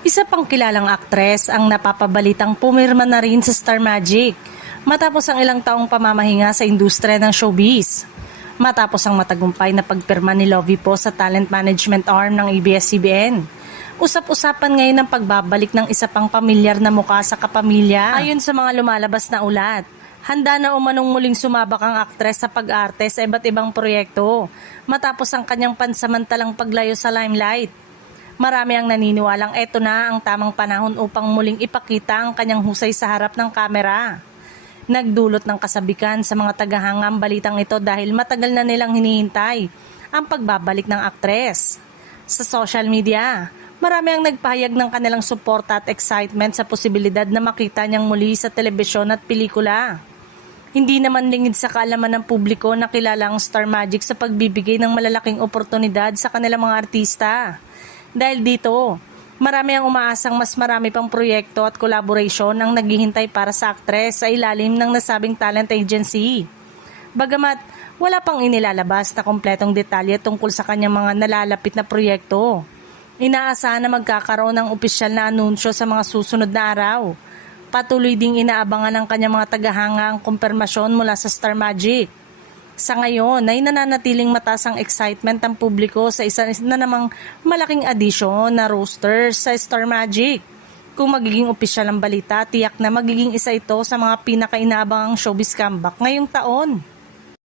Isa pang kilalang aktres ang napapabalitang pumirma na rin sa Star Magic matapos ang ilang taong pamamahinga sa industriya ng showbiz. Matapos ang matagumpay na pagpirma ni Lovie Poe sa talent management arm ng ABS-CBN. Usap-usapan ngayon ang pagbabalik ng isa pang pamilyar na mukha sa kapamilya. Ayon sa mga lumalabas na ulat, handa na umanong muling sumabak ang aktres sa pag-arte sa iba't ibang proyekto matapos ang kanyang pansamantalang paglayo sa limelight. Marami ang naniniwalang eto na ang tamang panahon upang muling ipakita ang kanyang husay sa harap ng kamera. Nagdulot ng kasabikan sa mga tagahanga ang balitang ito dahil matagal na nilang hinihintay ang pagbabalik ng aktres. Sa social media, marami ang nagpahayag ng kanilang suporta at excitement sa posibilidad na makita niyang muli sa telebisyon at pelikula. Hindi naman lingid sa kaalaman ng publiko na kilala ang Star Magic sa pagbibigay ng malalaking oportunidad sa kanilang mga artista. Dahil dito, marami ang umaasang mas marami pang proyekto at collaboration ang naghihintay para sa aktres sa ilalim ng nasabing talent agency. Bagamat wala pang inilalabas na kompletong detalye tungkol sa kanyang mga nalalapit na proyekto, inaasahan na magkakaroon ng opisyal na anunsyo sa mga susunod na araw. Patuloy ding inaabangan ng kanyang mga tagahanga ang kumpirmasyon mula sa Star Magic. Sa ngayon ay nananatiling mataas ang excitement ng publiko sa isa na namang malaking adisyon na roster sa Star Magic. Kung magiging opisyal ang balita, tiyak na magiging isa ito sa mga pinaka-inaabangang showbiz comeback ngayong taon.